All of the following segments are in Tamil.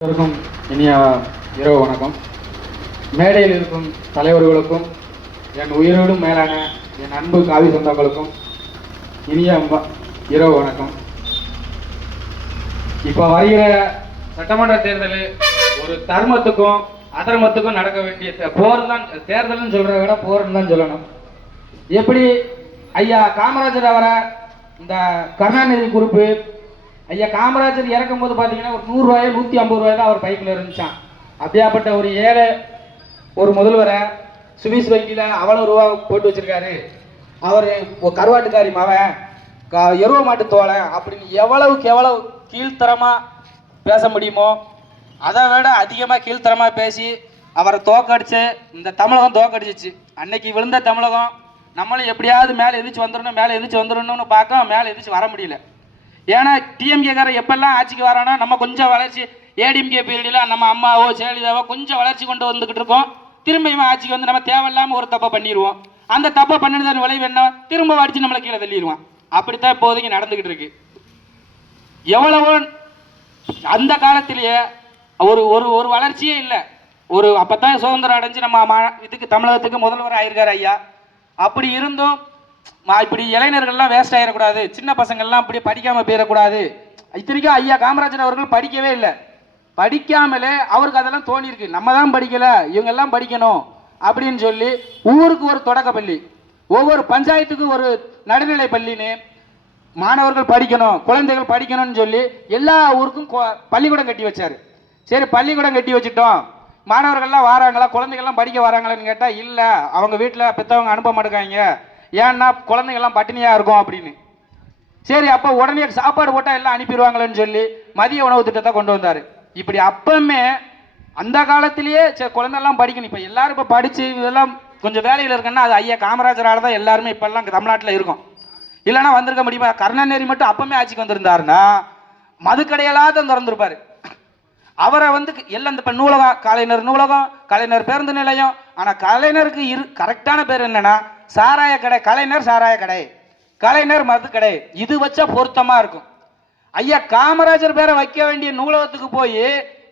அனைவருக்கும் இனிய இரவு வணக்கம். மேடையில் இருக்கும் தலைவர்களுக்கும் என் உயிரோடும் மேலான என் அன்பு காவி சொந்தங்களுக்கும் இனிய இரவு வணக்கம். இப்போ வருகிற சட்டமன்ற தேர்தல் ஒரு தர்மத்துக்கும் அதர்மத்துக்கும் நடக்க வேண்டிய போர் தான். தேர்தல்னு சொல்றத விட போர்னு தான் சொல்லணும். எப்படி ஐயா காமராஜர் அவரை இந்த கருணாநிதி குறிப்பு ஐயா காமராஜர் இறக்கும் போது பார்த்தீங்கன்னா ஒரு 100 ரூபாய் 150 ரூபாய் தான் அவர் பைக்கில் இருந்துச்சான். அப்படியாப்பட்ட ஒரு ஏழை ஒரு முதல்வரை சுவிஸ் வங்கியில் அவ்வளோ ரூபா போட்டு வச்சிருக்காரு. அவர் கருவாட்டுக்காரி மவன் எருவ மாட்டு தோலை அப்படின்னு எவ்வளவுக்கு எவ்வளவு கீழ்த்தரமாக பேச முடியுமோ அதை விட அதிகமாக கீழ்த்தரமாக பேசி அவரை தோக்கடிச்சு இந்த தமிழகம் தோக்கடிச்சிச்சு. அன்னைக்கு விழுந்த தமிழகம் நம்மளும் எப்படியாவது மேலே எதிர்த்து வந்துடணும்னு பார்க்க மேலே எதிர்த்து வர முடியல. ஏன்னா டிஎம்கேக்கார எப்பெல்லாம் ஆட்சிக்கு வரானா நம்ம கொஞ்சம் வளர்ச்சி ஏடிஎம்கே பீரியடில் நம்ம அம்மாவோ ஜெயலலிதாவோ கொஞ்சம் வளர்ச்சி கொண்டு வந்துக்கிட்டு இருக்கோம். திரும்பியும் ஆட்சிக்கு வந்து நம்ம தேவையில்லாமல் ஒரு தப்பை பண்ணிடுவோம். அந்த தப்பை பண்ணினதன் விளைவு என்ன, திரும்ப அடித்து நம்மளை கீழே தள்ளிடுவான். அப்படித்தான் இப்போதைக்கு நடந்துக்கிட்டு இருக்கு. எவ்வளவோ அந்த காலத்திலேயே ஒரு ஒரு ஒரு வளர்ச்சியே இல்லை. ஒரு அப்போத்தான் சுதந்திரம் அடைஞ்சு நம்ம இதுக்கு தமிழகத்துக்கு முதல்வர் ஆயிருக்காரு ஐயா. அப்படி இருந்தும் இப்படி இளைஞர்கள்லாம் வேஸ்ட் ஆகிடக்கூடாது, சின்ன பசங்கள்லாம் இப்படி படிக்காமல் போயிடக்கூடாது. இத்தனைக்கும் ஐயா காமராஜர் அவர்கள் படிக்கவே இல்லை. படிக்காமலே அவருக்கு அதெல்லாம் தோணியிருக்கு, நம்ம தான் படிக்கலை இவங்கெல்லாம் படிக்கணும் அப்படின்னு சொல்லி ஊருக்கு ஒரு தொடக்க பள்ளி, ஒவ்வொரு பஞ்சாயத்துக்கும் ஒரு நடுநிலை பள்ளின்னு மாணவர்கள் படிக்கணும் குழந்தைகள் படிக்கணும்னு சொல்லி எல்லா ஊருக்கும் பள்ளிக்கூடம் கட்டி வச்சார். சரி பள்ளிக்கூடம் கட்டி வச்சுட்டோம், மாணவர்கள்லாம் வராங்களா குழந்தைகள்லாம் படிக்க வராங்களான்னு கேட்டால் இல்லை, அவங்க வீட்டில் பெற்றவங்க அனுப்ப மாட்டேங்காங்க, ஏன்னா குழந்தைங்கள்லாம் பட்டினியாக இருக்கும் அப்படின்னு. சரி அப்போ உடனே சாப்பாடு போட்டால் எல்லாம் அனுப்பிடுவாங்களேன்னு சொல்லி மதிய உணவு திட்டத்தை கொண்டு வந்தார். இப்படி அப்பவுமே அந்த காலத்திலேயே சரி குழந்தைலாம் படிக்கணும். இப்போ எல்லாரும் இப்போ படித்து இதெல்லாம் கொஞ்சம் வேலையில் இருக்குன்னா அது ஐயா காமராஜரால் தான் எல்லாருமே இப்போல்லாம் தமிழ்நாட்டில் இருக்கும். இல்லைன்னா வந்திருக்க முடியுமா? கருணாநிதி மட்டும் அப்பவுமே ஆட்சிக்கு வந்திருந்தாருன்னா மதுக்கடையெல்லாம் தான் திறந்துருப்பார். அவரை வந்து எல்லாம் இந்த இப்போ நூலகம், கலைஞர் பேருந்து நிலையம். ஆனால் கலைஞருக்கு கரெக்டான பேர் என்னன்னா சாராய கடை, கலைஞர் சாராய கடை, கலைஞர் மது கடை. இது வச்சா பொருத்தமா இருக்கும். ஐயா காமராஜர் பேரை வைக்க வேண்டிய நூலகத்துக்கு போய்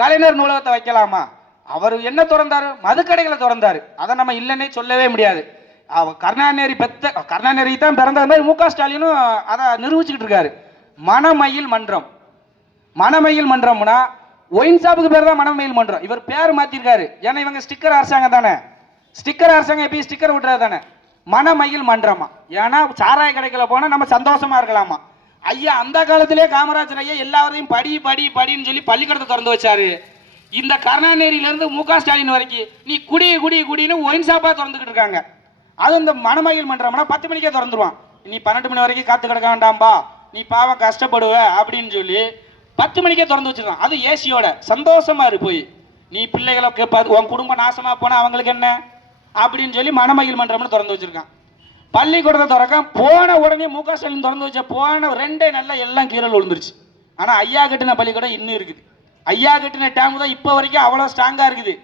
கலைஞர் நூலகத்தை வைக்கலாமா? அவர் என்ன திறந்தாரு? மதுக்கடைகளை திறந்தாரு. அதை நம்ம இல்லைன்னே சொல்லவே முடியாது. கருணாநிதி தான் பிறந்த மாதிரி மு க ஸ்டாலினும் அதை நிரூபிச்சுக்கிட்டு இருக்காரு. மணமயில் மன்றம்னா ஒயின் ஷாப்புக்கு பேர் தான் மணமயில் மன்றம். இவர் பேர் மாத்திருக்காரு. ஏன்னா இவங்க ஸ்டிக்கர் அரசாங்கம் தானே. ஸ்டிக்கர் அரசாங்கம் எப்பயும் ஸ்டிக்கர் விட்டுறது தானே. மணமயில் மன்றமா, ஏன்னா சாராய கடைகளை போனா நம்ம சந்தோஷமா இருக்கலாமா. ஐயா அந்த காலத்திலே காமராஜர் ஐயா எல்லாரையும் படின்னு சொல்லி பள்ளிக்கூடத்தை திறந்து வச்சாரு. இந்த கருணாநிதியில இருந்து மு க ஸ்டாலின் வரைக்கும் நீ குடின்னு ஒயின் ஷாப்பா திறந்துக்கிட்டு இருக்காங்க. அது இந்த மணமயில் மன்றம்னா 10 மணிக்கே திறந்துருவான். நீ 12 மணி வரைக்கும் காத்து கிடக்க வேண்டாம்பா, நீ பாவம் கஷ்டப்படுவ அப்படின்னு சொல்லி 10 மணிக்கே திறந்து வச்சிருக்கான். அது ஏசியோட சந்தோஷமா இரு போய் நீ பிள்ளைகளை கேட்பாது, உன் குடும்பம் நாசமா போனா அவங்களுக்கு என்ன அப்படின்னு சொல்லி மணமயில் மன்றம்னு திறந்து வச்சிருக்கான். பள்ளிக்கூடத்தை திறக்க போன உடனே மு க ஸ்டாலின் திறந்து வச்ச போன 2 நாள்ல எல்லாம் கீழல் விழுந்துருச்சு. ஆனா ஐயா கட்டின பள்ளிக்கூடம் இன்னும் இருக்குது. ஐயா கட்டின டேம் தான் இப்போ வரைக்கும் அவ்வளோ ஸ்ட்ராங்கா இருக்குது.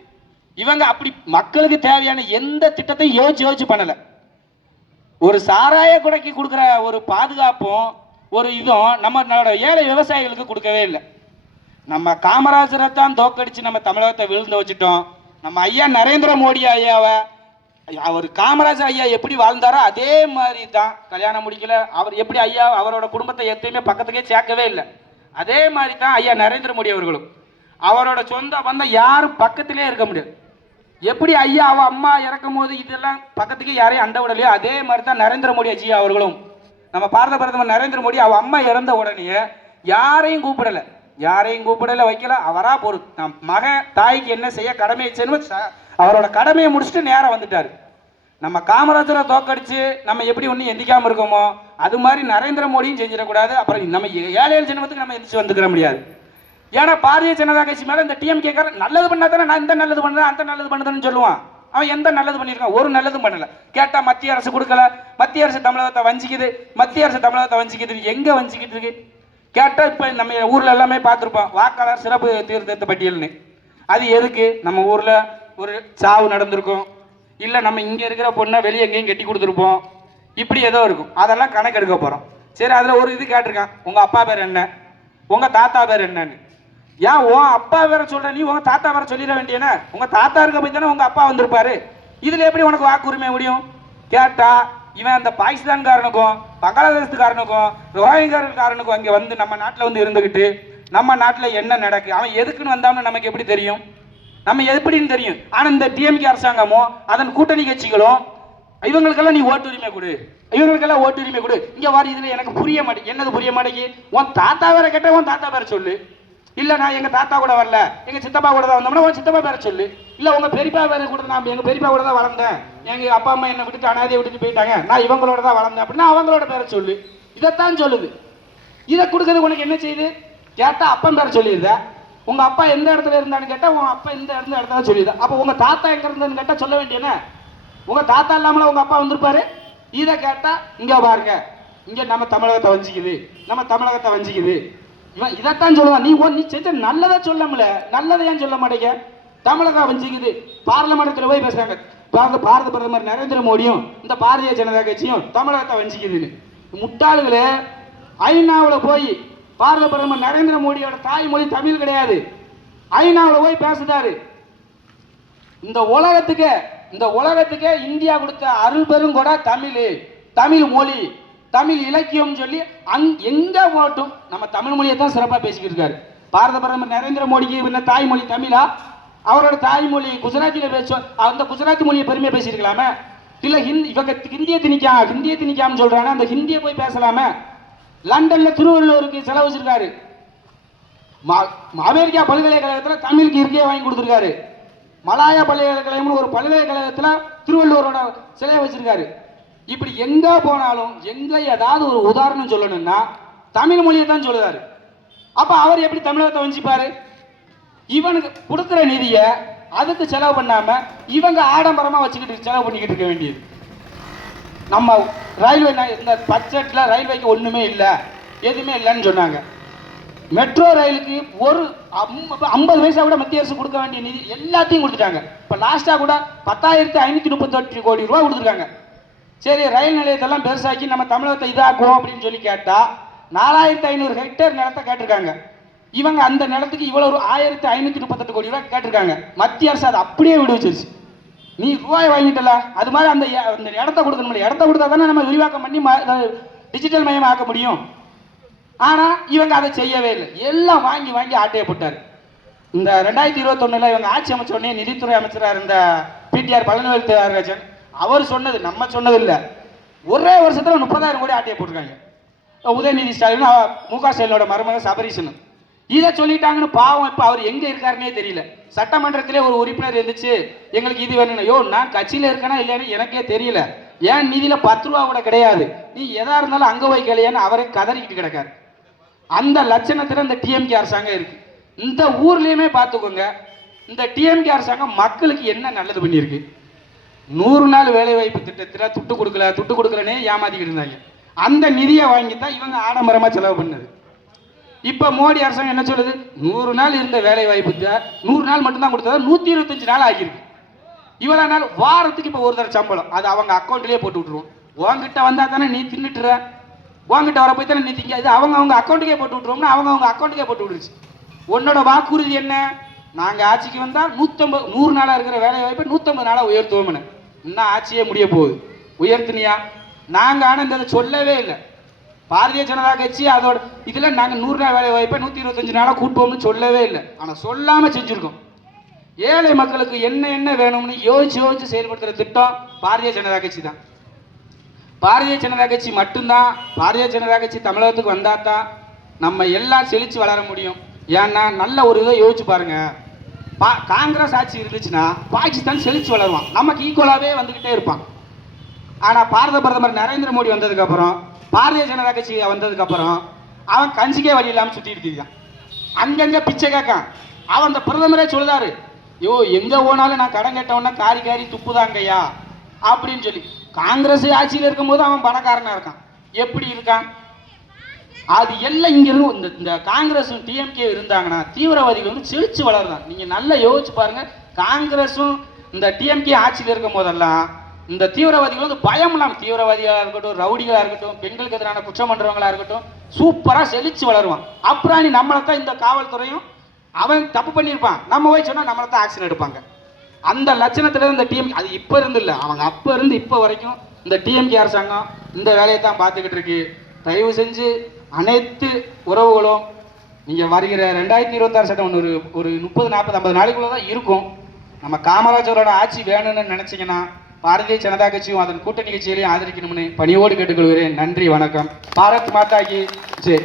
இவங்க அப்படி மக்களுக்கு தேவையான எந்த திட்டத்தையும் யோசிச்சு பண்ணல. ஒரு சாராய குடைக்கு கொடுக்குற ஒரு பாதுகாப்பும் ஒரு இதுவும் நம்மளோட ஏழை விவசாயிகளுக்கு கொடுக்கவே இல்லை. நம்ம காமராஜரை தான் தோக்கடிச்சு நம்ம தமிழகத்தை விழுந்து வச்சுட்டோம். நம்ம ஐயா நரேந்திர மோடி ஐயாவை அவர் காமராஜர் ஐயா எப்படி வாழ்ந்தாரோ அதே மாதிரி தான் கல்யாணம் முடிக்கல. அவர் எப்படி ஐயா அவரோட குடும்பத்தை எத்தையுமே பக்கத்துக்கே சேர்க்கவே இல்லை. அதே மாதிரி தான் ஐயா நரேந்திர மோடி அவர்களும் அவரோட சொந்த பந்தம் யாரும் பக்கத்திலே இருக்க முடியாது. எப்படி ஐயா அவ அம்மா இறக்கும் போது இதெல்லாம் பக்கத்துக்கே யாரையும் அண்ட விடலையோ அதே மாதிரி தான் நரேந்திர மோடி ஐயா அவர்களும். நம்ம பாரத பிரதமர் நரேந்திர மோடி அவ அம்மா இறந்த உடனே யாரையும் கூப்பிடல வைக்கல. அவரா பொறுத்து மகன் தாய்க்கு என்ன செய்ய கடமை செய்யணும் அவரோட கடமையை முடிச்சுட்டு நேரம் வந்துட்டாரு. நம்ம காமராஜரை தோக்கடிச்சு நம்ம எப்படி ஒன்றும் எந்திக்காம இருக்கோமோ அது மாதிரி நரேந்திர மோடியும் செஞ்சிடக்கூடாது. அப்புறம் நம்ம ஏழை ஜனத்துக்கு நம்ம எந்திரிச்சு வந்துக்கிற முடியாது. ஏன்னா பாரதிய ஜனதா கட்சி மேல இந்த டிஎம்கே நல்லது பண்ணா தானே நான் இந்த நல்லது பண்ணுறேன் அந்த நல்லது பண்ணுறேன்னு சொல்லுவான். அவன் எந்த நல்லது பண்ணியிருக்கான்? ஒரு நல்லதும் பண்ணல. கேட்டா மத்திய அரசு கொடுக்கல, மத்திய அரசு தமிழகத்தை வஞ்சிக்குது. எங்க வஞ்சிக்கிட்டு இருக்கு கேட்டா இப்ப நம்ம ஊர்ல எல்லாமே பார்த்துருப்போம் வாக்காளர் சிறப்பு தீர்த்த பட்டியல்னு. அது எதுக்கு? நம்ம ஊர்ல ஒரு சாவு நடந்திருக்கும், இல்லை நம்ம இங்கே இருக்கிற பொண்ணை வெளியே எங்கேயும் கட்டி கொடுத்துருப்போம், இப்படி ஏதோ இருக்கும். அதெல்லாம் கணக்கெடுக்க போகிறோம். சரி அதில் ஒரு இது கேட்டிருக்கான், உங்கள் அப்பா பேர் என்ன, உங்கள் தாத்தா பேர் என்னன்னு. ஏன் உன் அப்பா வேற சொல்ற, நீ உங்க தாத்தா வேற சொல்லிட வேண்டியன? உங்க தாத்தா இருக்க போய் தானே உங்க அப்பா வந்திருப்பாரு. இதுல எப்படி உனக்கு வாக்குரிமை முடியும்? கேட்டா இவன் அந்த பாகிஸ்தான்காரனுக்கும் பங்களாதேசத்துக்காரனுக்கும் ரோஹிங்கர்காரனுக்கும் அங்கே வந்து நம்ம நாட்டில் வந்து இருந்துக்கிட்டு நம்ம நாட்டில் என்ன நடக்கு, அவன் எதுக்குன்னு வந்தான்னு நமக்கு எப்படி தெரியும்? நம்ம எப்படின்னு தெரியும். ஆனால் இந்த டிஎம்கே அரசாங்கமும் அதன் கூட்டணி கட்சிகளும் இவங்களுக்கெல்லாம் நீ ஓட்டுரிமை கொடு, இவங்களுக்கெல்லாம் ஓட்டுரிமை கொடு. இங்கே வர இதில் எனக்கு புரிய மாட்டேங்குது. என்னது புரிய மாட்டேங்குது? உன் தாத்தா வேற கேட்ட உன் தாத்தா பேர சொல்லு. இல்லை நான் எங்கள் தாத்தா கூட வரல, எங்கள் சித்தப்பா கூட தான் வந்தோம்னா உன் சித்தப்பா பேர சொல்லு. இல்லை உங்கள் பெரியப்பா பேர கூட, நான் எங்கள் பெரியப்பா கூட தான் வளர்ந்தேன், எங்கள் அப்பா அம்மா என்னை விட்டுட்டு அனாதையை விட்டுட்டு போயிட்டாங்க, நான் இவங்களோட தான் வளர்ந்தேன் அப்படின்னா அவங்களோட பேர சொல்லு. இதைத்தான் சொல்லுது. இதை கொடுக்குறது உனக்கு என்ன செய்யுது? கேட்டால் அப்பன் பேர சொல்லிடுதா? உங்க அப்பா எந்த இடத்துல இருந்தான்னு கேட்டா உங்க அப்பா இந்த இடத்துல சொல்லிடுதா? அப்போ உங்க தாத்தா எங்க இருந்தான்னு கேட்டா சொல்ல வேண்டியன? உங்க தாத்தா இல்லாமல உங்க அப்பா வந்திருப்பாரு. இதை கேட்டா இங்க பாருங்க, இங்க நம்ம தமிழகத்தை வஞ்சிக்குது, நம்ம தமிழகத்தை வஞ்சிக்குது. இவன் இதைத்தான் சொல்லுவான். நீ செஞ்ச நல்லதை சொல்லல, நல்லதை ஏன் சொல்ல மாட்டேங்க? தமிழகம் வஞ்சிக்குது. பார்லமெண்ட்ல போய் பேசுறாங்க, பாரத பிரதமர் நரேந்திர மோடியும் இந்த பாரதிய ஜனதா கட்சியும் தமிழகத்தை வஞ்சிக்குதுன்னு. முட்டாளுகளே, ஐநாவில் போய் பாரத பிரதமர் நரேந்திர மோடியோட தாய்மொழி தமிழ் கிடையாது, ஐநாவில் போய் பேசுறாரு. இந்த உலகத்துக்கு இந்தியா கொடுத்த அருள் பெரும் கூட தமிழ், தமிழ் மொழி, தமிழ் இலக்கியம் சொல்லி எங்க போட்டும் நம்ம தமிழ் மொழியை தான் சிறப்பாக பேசிக்கிட்டு இருக்காரு. பாரத பிரதமர் நரேந்திர மோடிக்கு தாய்மொழி தமிழா? அவரோட தாய்மொழி குஜராத்தில பேசுவோம், அந்த குஜராத்தி மொழியை பெருமையை பேசியிருக்கலாமே. இல்ல இவங்க ஹிந்தியை திணிக்காம சொல்றாங்க, அந்த ஹிந்தியை போய் பேசலாமே. லண்டன்ல திருவள்ளுவருக்கு செலவு வச்சிருக்காரு. அமெரிக்கா பல்கலைக்கழகத்தில் தமிழுக்கு இருக்கையை வாங்கி கொடுத்துருக்காரு. மலாயா பல்கலைக்கழகம் ஒரு பல்கலைக்கழகத்தில் திருவள்ளுவரோட சிலையை வச்சிருக்காரு. இப்படி எங்க போனாலும் எங்க ஏதாவது ஒரு உதாரணம் சொல்லணும்னா தமிழ் மொழியை தான் சொல்லுறாரு. அப்ப அவர் எப்படி தமிழகத்தை வஞ்சிப்பாரு? இவனுக்கு கொடுக்குற நிதியை அதுக்கு செலவு பண்ணாம இவங்க ஆடம்பரமா வச்சுக்கிட்டு செலவு பண்ணிக்கிட்டு இருக்க வேண்டியது. நம்ம ரயில்வே இந்த பட்ஜெட்ல ரயில்வேக்கு ஒண்ணுமே இல்லை, எதுவுமே இல்லைன்னு சொன்னாங்க. மெட்ரோ ரயிலுக்கு ஒரு 50 பைசா கூட மத்திய அரசு கொடுக்க வேண்டிய நிதி எல்லாத்தையும் கொடுத்துட்டாங்க. இப்போ லாஸ்டா கூட 10,538 கோடி ரூபாய் கொடுத்துருக்காங்க. சரி, ரயில் நிலையத்தெல்லாம் பெருசாக்கி நம்ம தமிழகத்தை இதாக்குவோம் அப்படின்னு சொல்லி கேட்டா 4,500 ஹெக்டேர் நிலத்தை கேட்டிருக்காங்க. இவங்க அந்த நிலத்துக்கு இவ்வளவு 1,538 கோடி ரூபாய் கேட்டிருக்காங்க. மத்திய அரசு அதை அப்படியே விடுவிச்சிருச்சு. நீ ரூபாய் வாங்கிட்டல, அது மாதிரி அந்த இடத்த கொடுக்கணும். இடத்த கொடுத்தா தானே நம்ம விரிவாக்கம் பண்ணி டிஜிட்டல் மயம் ஆக்க முடியும். ஆனா இவங்க அதை செய்யவே இல்லை. எல்லாம் வாங்கி வாங்கி ஆட்டையை போட்டார். இந்த 2021 இவங்க ஆட்சி அமைச்ச உடனே நிதித்துறை அமைச்சராக இருந்த பிடிஆர் பழனிவேல் தியாகராஜன் அவர் சொன்னது, நம்ம சொன்னது இல்லை, ஒரே வருஷத்துல 30,000 கோடி ஆட்டையை போட்டிருக்காங்க. உதயநிதி ஸ்டாலின், முக ஸ்டாலினோட மருமக சபரீசன் இதை சொல்லிட்டாங்கன்னு பாவம். இப்ப அவர் எங்க இருக்காருன்னே தெரியல. சட்டமன்றத்திலே ஒரு உறுப்பினர் இருந்துச்சு, எங்களுக்கு இது வேணும். யோ, நான் கட்சியில இருக்கேனா இல்லையான்னு எனக்கே தெரியல, ஏன் நிதியில 10 ரூபா கூட கிடையாது, நீ எதா இருந்தாலும் அங்க போய் கேளையான்னு அவரே கதறிக்கிட்டு கிடக்காரு. அந்த லட்சணத்துல இந்த டிஎம்கே அரசாங்கம் இருக்கு. இந்த ஊர்லயுமே பார்த்துக்கோங்க, இந்த டிஎம்கே அரசாங்கம் மக்களுக்கு என்ன நல்லது பண்ணியிருக்கு? 100 நாள் வேலை வாய்ப்பு திட்டத்தில் துட்டு கொடுக்கலனே ஏமாத்திக்கிட்டு இருந்தாங்க. அந்த நிதியை வாங்கித்தான் இவங்க ஆடம்பரமா செலவு பண்ணது. இப்ப மோடி அரசாங்கம் என்ன சொல்லுது? 100 நாள் இருந்த வேலை வாய்ப்பு 100 நாள் மட்டும்தான் கொடுத்தா 125 நாள் ஆகிருக்கு. இவ்வளவு நாள் வாரத்துக்கு இப்ப ஒரு தடவை சம்பளம் அது அவங்க அக்கௌண்ட்லயே போட்டு விட்டுருவோம். உங்ககிட்ட வந்தா தானே நீ தின்னுட்டுற, உங்ககிட்ட வர போய் தானே நீ திங்க, இது அவங்க அக்கௌண்ட்டுக்கே போட்டு விட்டுருவோம்னா அவங்க அக்கௌண்ட்டுக்கே போட்டு விட்டுருச்சு. உன்னோட வாக்குறுதி என்ன? நாங்க ஆட்சிக்கு வந்தா 100 நாளா இருக்கிற வேலை வாய்ப்பை 150 நாளா உயர்த்துவோம்னு. இன்னும் ஆட்சியே முடிய போகுது, உயர்த்தினியா? நாங்க ஆனந்ததை சொல்லவே இல்லை. பாரதிய ஜனதா கட்சி அதோட இதுல நாங்க 100 நாள் வேலை வாய்ப்பை 125 நாளா கூட்டுவோம்னு சொல்லவே இல்லை. ஆனா சொல்லாம செஞ்சிருக்கோம். ஏழை மக்களுக்கு என்ன வேணும்னு யோசிச்சு செயல்படுத்துற திட்டம் பாரதிய ஜனதா கட்சி தான். பாரதிய ஜனதா கட்சி மட்டும்தான், பாரதிய ஜனதா கட்சி தமிழகத்துக்கு வந்தாதான் நம்ம எல்லாம் செழிச்சு வளர முடியும். ஏன்னா நல்ல ஒரு இதை யோசிச்சு பாருங்க, காங்கிரஸ் ஆட்சி இருந்துச்சுன்னா பாகிஸ்தான் செழிச்சு வளருவான், நமக்கு ஈக்குவலாவே வந்துகிட்டே இருப்பான். ஆனா பாரத பிரதமர் நரேந்திர மோடி வந்ததுக்கு அப்புறம், பாரதிய ஜனதா கட்சி வந்ததுக்கு அப்புறம் அவன் கஞ்சிக்கே வழி இல்லாமல் சுத்திட்டு இருக்கான். அங்கங்க பிச்சை கேட்கான். அவன் அந்த பிரதமரே சொல்லுதாரு, யோ எங்க போனாலும் நான் கடன் கேட்டவன காரி துப்புதாங்கய்யா அப்படின்னு சொல்லி. காங்கிரஸ் ஆட்சியில் இருக்கும்போது அவன் பணக்காரனா இருக்கான். எப்படி இருக்கான்? அது எல்லாம் இங்க இருக்கும். இந்த காங்கிரஸும் டிஎம்கே இருந்தாங்கன்னா தீவிரவாதிகள் வந்து செழிச்சு வளருதான். நீங்க நல்லா யோசிச்சு பாருங்க. காங்கிரஸும் இந்த டிஎம்கே ஆட்சியில் இருக்கும் போதெல்லாம் இந்த தீவிரவாதிகள் வந்து பயம் இல்லாமல், தீவிரவாதிகளாக இருக்கட்டும், ரவுடிகளாக இருக்கட்டும், பெண்களுக்கு எதிரான குற்றம் பண்றவங்களா இருக்கட்டும், சூப்பரா செழிச்சு வளருவான். அப்புறம் நம்மளை தான் இந்த காவல்துறையும் அவன் தப்பு பண்ணியிருப்பான், நம்ம போய் சொன்னா நம்மளை தான் ஆக்ஷன் எடுப்பாங்க. அந்த லட்சணத்துல இந்த டிஎம் அது இப்ப இருந்து இல்லை, அவங்க அப்ப இருந்து இப்ப வரைக்கும் இந்த டிஎம்கே அரசாங்கம் இந்த வேலையை தான் பார்த்துக்கிட்டு இருக்கு. தயவு செஞ்சு அனைத்து உறவுகளும் நீங்க வருகிற 2026 சட்டம் ஒரு 30, 40, 50 நாளைக்குள்ள தான் இருக்கும். நம்ம காமராஜரோட ஆட்சி வேணும்னு நினைச்சீங்கன்னா பாரதிய ஜனதா கட்சியும் அதன் கூட்டணி கட்சிகளையும் ஆதரிக்கணும்னு பணியோடு கேட்டுக்கொள்கிறேன். நன்றி, வணக்கம். பாரத் மாதா கி ஜெய்.